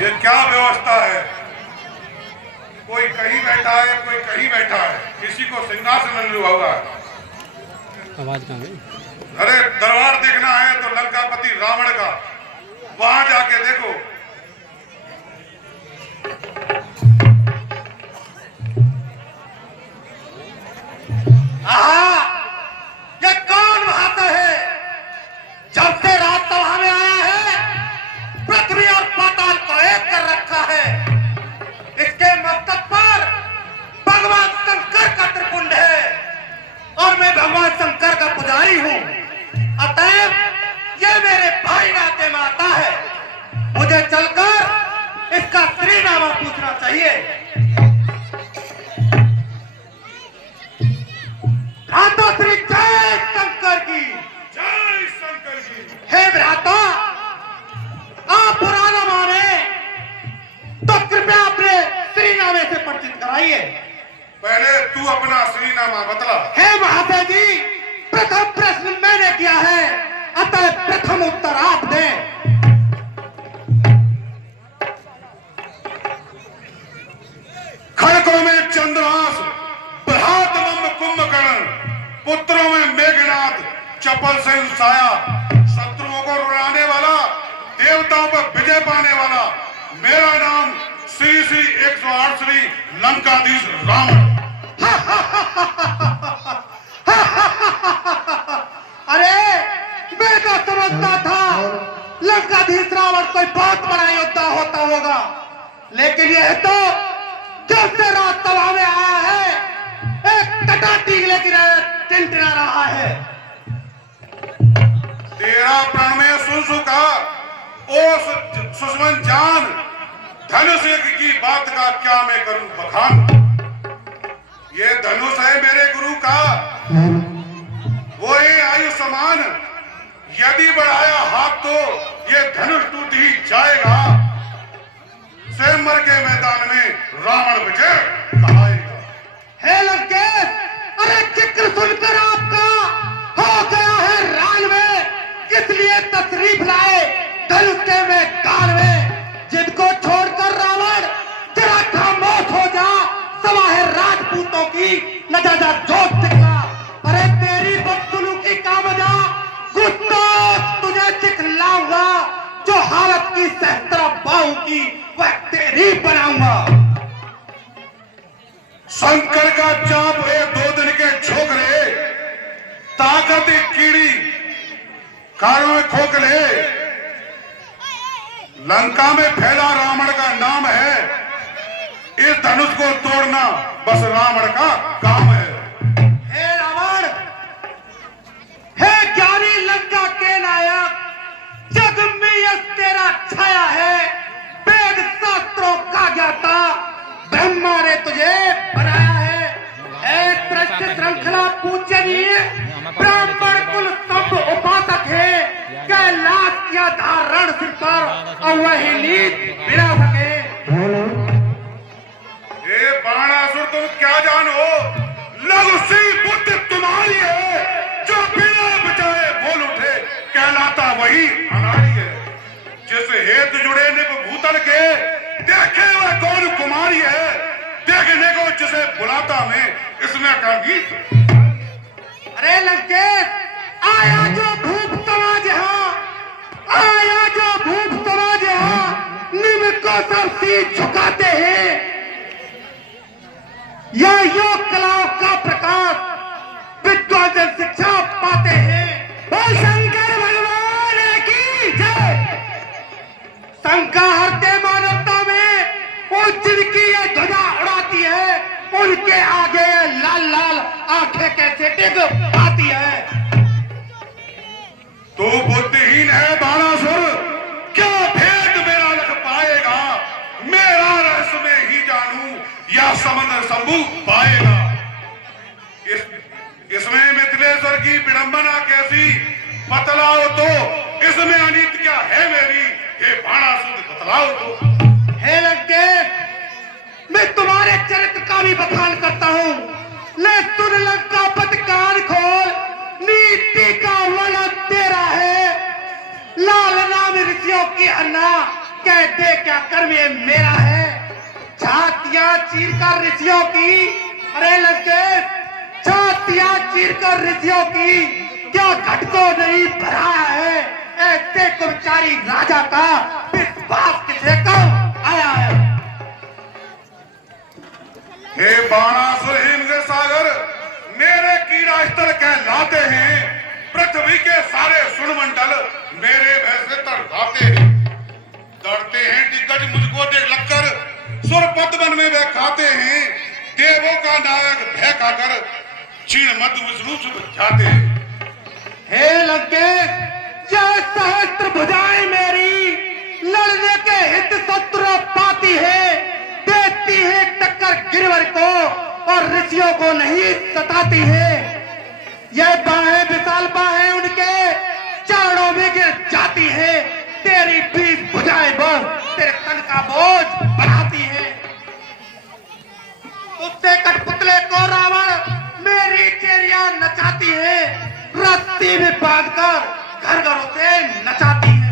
ये क्या व्यवस्था है? कोई कहीं बैठा है, कोई कहीं बैठा है, किसी को सिंहासन नहीं लुभाया हुआ है। आवाज कहाँ गई? अरे दरबार देखना है तो लंकापति रावण का, वहां जाके देखो। ये कौन बहाता है? जब से रात सभा में आया है, पृथ्वी और पाताल को एक कर रखा है। इसके मस्तक पर भगवान शंकर का त्रिपुंड है और मैं भगवान शंकर का पुजारी हूँ। अतएव ये मेरे भाई नाते में आता है। मुझे चलकर इसका श्रीनामा पूछना चाहिए। भ्राता श्री जय शंकर की। जय शंकर की। हे भ्राता, आप पुराना माने तो कृपया अपने श्रीनामे से परिचित कराइए। पहले तू अपना श्रीनामा बतला। हे महाशय जी, प्रथम प्रश्न मैंने किया है, अतः प्रथम उत्तर आप दें। खड़कों में चंद्रहास, बृहत मम कुंभकर्ण, पुत्रों में मेघनाथ, चपल से साया, शत्रुओं को रुलाने वाला, देवताओं पर विजय पाने वाला, मेरा नाम श्री श्री 108 श्री लंकाधीश रावण। अरे मैं तो समझता था लंकाधीश रावण कोई बहुत बड़ा योद्धा होता होगा, लेकिन यह तो जब से रात सभा में आया है, एक कटा टीगले की टिंटिना रहा है। तेरा प्रण में सुसुका ओ सुषमन जान, धनुष की बात का क्या मैं करूं बखान। ये धनुष है मेरे गुरु का, वो है आयु समान। यदि बढ़ाया हाथ तो ये धनुष टूट ही जाएगा। स्वयंवर के मैदान में रावण विजय कहाएगा। हे लंकेश, अरे जिक्र सुनकर आपका हो गया है राल में, किस लिए तशरीफ लाए धनुष के मैदान में? जिनको छोड़कर रावण जरा खामोश हो जा, सवा है राजपूतों की न जा जा जोत दिखला। अरे तेरी बदसलूकी का वजह गुस्ताख तुझे दिखलाऊंगा, जो हालत की सहतरा बाहू की वह तेरी बनाऊंगा। शंकर का चाप है 2 दिन के छोकरे, ताकत कीड़ी कारों में खोखले। लंका में फैला रावण का नाम है, इस धनुष को तोड़ना बस रावण का काम है। हे रावण, हे ज्ञानी लंका के नायक, जग में यश तेरा छाया है, वेद शास्त्रों का ज्ञाता, ब्रह्मा ने तुझे बनाया है। एक प्रश्न श्रृंखला पूजनीय ब्राह्मण कुल स्तंभ उपासक है, कैलाश किया धारण सिर पर और वही नीत बिना सके। ये बाणासुर तुम क्या जानो, लघु सी बुद्धि तुम्हारी है, जो बिना बचाए बोल उठे कहलाता वही अनाड़ी है। जिस हेतु जुड़े निप भूतल के, देखे वह कौन कुमारी है, देखने को जिसे बुलाता मैं इसने का गीत। अरे लंकेश, आया जो भूप समाज यहाँ, आया जो भूप समाज यहाँ, निम को सब सीट झुकाते हैं। यह योग कलाओं का प्रकाश, विद्वान शिक्षा पाते हैं। बोल शंकर भगवान की जय। शंका हरते मानवता में उन जिनकी ये ध्वजा उड़ाती है, उनके आगे लाल लाल आंखें कैसे टिक पाती है। तू बुद्धिहीन है बाणासुर, क्या भेद मेरा लग पाएगा? मेरा रहस्य में ही जानू या समंदर शंभु पाएगा। इसमें मिथिलेश्वर की विडंबना कैसी बतलाओ तो, इसमें अनित क्या है मेरी, हे बाणासुर बतलाओ तो। हे लंकेश, मैं तुम्हारे चरित्र का भी बखान करता हूँ, ले सुन लंकापति कान खोल, नीति का वर्णन तेरा है। लाल नाम ऋषियों की अन्ना, कह दे क्या कर्म ये मेरा है। छातियां चीर कर ऋषियों की, अरे लंकेश छातियां चीर कर ऋषियों की, क्या घट को नहीं भराया है। ऐसे कुचारी राजा का विश्वास किसे कम आया है। हे बाणासुर हिमगिर सागर, मेरे कीड़ा स्थल कहलाते हैं। पृथ्वी के सारे सुरमंडल मेरे भय से तड़पाते हैं। डरते हैं दिग्गज मुझको देख लगकर, सुर पद्मन में वे खाते हैं। देवों का नायक भय खाकर क्षीण मत विष्णु से जाते हैं। हे लंकेश, यह सहस्त्र भुजाएं मेरी लड़ने के हित शत्रु पाती है, देती है टक्कर गिरवर को और ऋषियों को नहीं सताती है। यह बाहें विशाल बाहें उनके चरणों में गिर जाती है। तेरी 20 भुजाएं बस तेरे तन का बोझ बढ़ाती है। उससे कठपुतले को रावण मेरी चेरिया नचाती है, रस्सी में बांधकर घर घरों से नचाती है।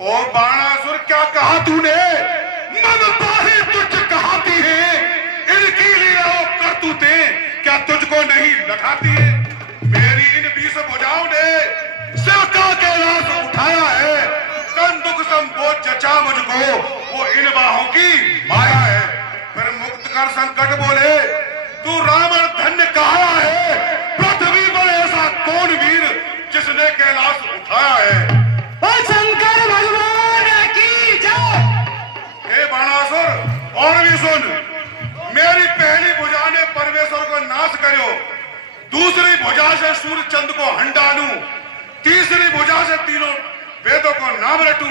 ओ बाणासुर, क्या कहा तूने? मन बाहें तुझ कहाती है। इनकी लीलाओं करतूतें क्या तुझको नहीं लखाती है? मेरी इन 20 भुजाओं ने सिर का कैलाश उठाया है। कंदुक संबोध जचा मुझको, वो इन बाहों की माया है। फिर मुक्त कर संकट बोले, तू रावण धन्य कहा है। पृथ्वी पर ऐसा कौन वीर जिसने कैलाश उठाया है? शंकर भगवान की जय। हे बाणासुर, और भी सुन। मेरी पहली भुजा ने परमेश्वर को नाश करो, दूसरी भुजा से सूर्य चंद्र को हंडानू, तीसरी भुजा से तीनों वेदों को नाम रटू,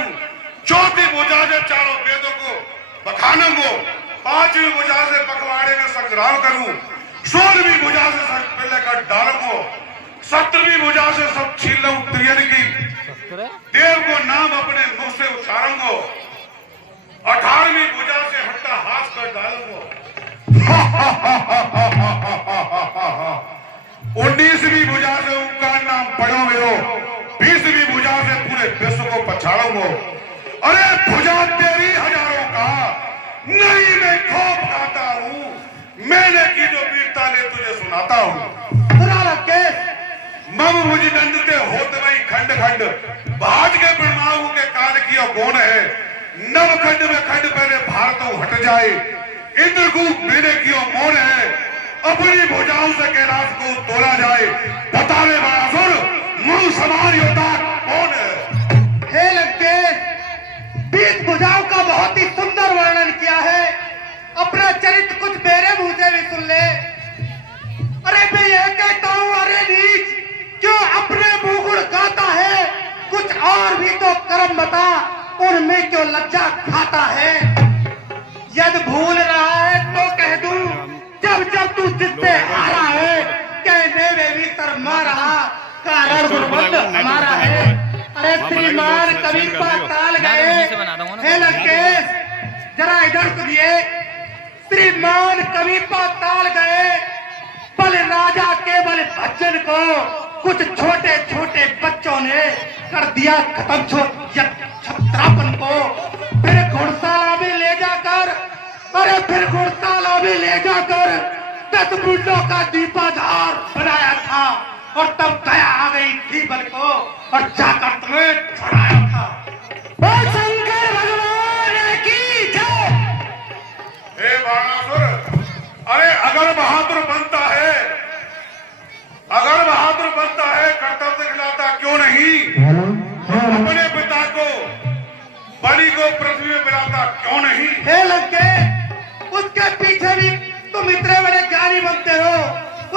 चौथी भुजा से चारों वेदों को बखानूंगो, पांचवी भुजा से पखवाड़े में संग्राम करूं, 16वीं भुजा से सब पहले कर डालूंगो, 17वीं भुजा से सब छीन लूं त्रियन की, देव को नाम अपने मुख से उच्चारूंगो, 18वीं भुजा से हट्टा हाथ कर डालूंगो, 19वीं भुजा से उनका नाम पढ़ो मेरो, 20वीं भुजा से पूरे विश्व को पछाड़ूंगो। अरे भुजा तेरी हजारों का नहीं, मैं खौफ खाता हूँ। मैंने की जो वीरता ले तुझे सुनाता हूँ। मम भुज दंडते होत वही खंड खंड, भाज के ब्रह्माऊ के काल किया कौन है। नव खंड में खंड पहले भारत हट जाए, इंद्रकूप मेरे कियो मौन है। अपनी भुजाओं से कैलाश को तोला जाए, बता ले बाणासुर मुंह समान योद्धा कौन है। हे लंकेश, 20 भुजाओं का बहुत ही सुंदर वर्णन किया है। अपना चरित्र कुछ मेरे मुंह से भी सुन ले। अरे मैं यह कहता हूँ, अरे नीच क्यों अपने मुंह गुण गाता है, कुछ और भी तो कर्म बता, उनमें क्यों लज्जा खाता है। यदि भूल रहा है तो कह दूं, जब जब तू जिससे हारा है, कहने में भी शर्मा रहा, कारण गुणवंत हमारा है। अरे श्रीमान कभी पाताल गए। हे लंकेश, जरा इधर सुनिए। श्रीमान कभी पाताल गए, बल राजा के बल भजन को कुछ छोटे छोटे बच्चों ने कर दिया खत्म छत्रापन को। फिर घुड़साला में ले जाकर, अरे फिर घुड़साला में ले जाकर 10 मुंडों का दीपाधार बनाया था, और तब दया आ गई थी बल को और जाकर तुम्हें छुड़ाया था। बोल शंकर भगवान की जय। हे बाणासुर, अरे अगर बहादुर बनता है, अगर बहादुर बनता है, कर्तव्य दिखलाता क्यों नहीं। अपने पिता को बलि को पृथ्वी में मिलाता क्यों नहीं। हे लंकेश, उसके पीछे भी तुम इतने बड़े ज्ञानी बनते हो,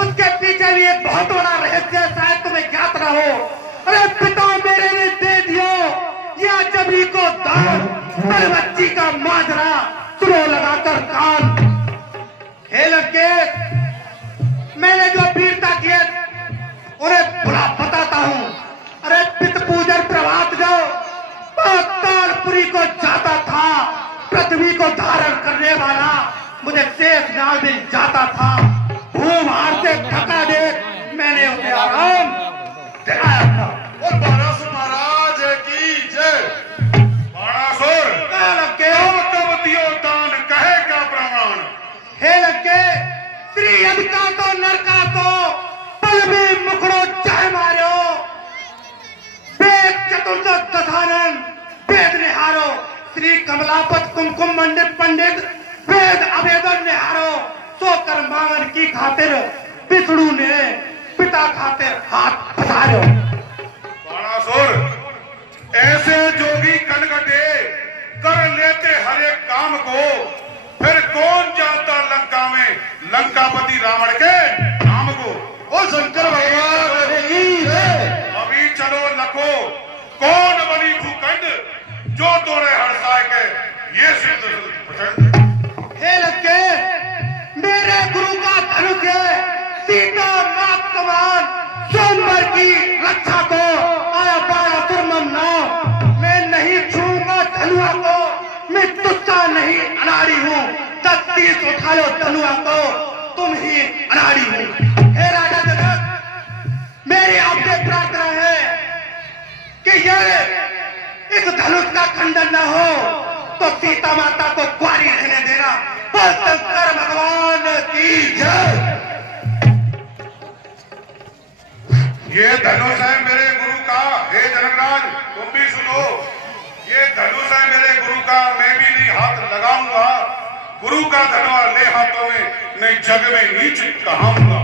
उसके पीछे भी एक बहुत बड़ा रहस्य शायद तुम्हें ज्ञात ना हो। अरे पिता मेरे ने दे दियो या जबी को दान, पर बच्ची का माजरा सुनो लगाकर कान। हे लंकेश, मैंने जो वीरता की है उन्हें बुला बताता हूँ। अरे पित पूजन प्रभात जो पातालपुरी को जाता था, पृथ्वी को धारण करने वाला मुझे शेष नाल मिल जाता था। भूम हार से थका दे मैंने उन्हें आराम दिलाया था। और बाणासुर महाराज की जय। श्री कमलापत कुमकुम मंडित पंडित वेद आवेदन निहारो सोकर मांगन की खातिर विष्णु ने पिता खातिर हाथ पसारो। बाणासुर, ऐसे जोगी कनकटे कर लेते हर एक काम को, फिर कौन जानता लंका में लंकापति रावण के नाम को। ओ शंकर भगवान अभी चलो लखो, कौन बनी भूखंड जो तोरे हर्षाय के ये सिद्ध प्रचंड। हे लंके, मेरे गुरु का धनुष है सीता मात समान, सोमवार की रक्षा को आया बाणासुर मम नाम। मैं नहीं छूंगा धनुआ को, मैं तुझसा नहीं अनाड़ी हूँ। 36 उठा लो धनुआ को, तुम ही अनाड़ी हो। हे राजा जनक, मेरी आपसे प्रार्थना है कि यह इस धनुष का खंडन न हो तो सीता माता को कुंवारी रहने देना। बोल शंकर भगवान की जय। ये धनुष है मेरे गुरु का। हे जनकराज, तुम भी सुनो, ये धनुष है मेरे गुरु का। मैं भी नहीं हाथ लगाऊंगा, गुरु का धनुष ले हाथों में नहीं जग में नीच कहाऊंगा।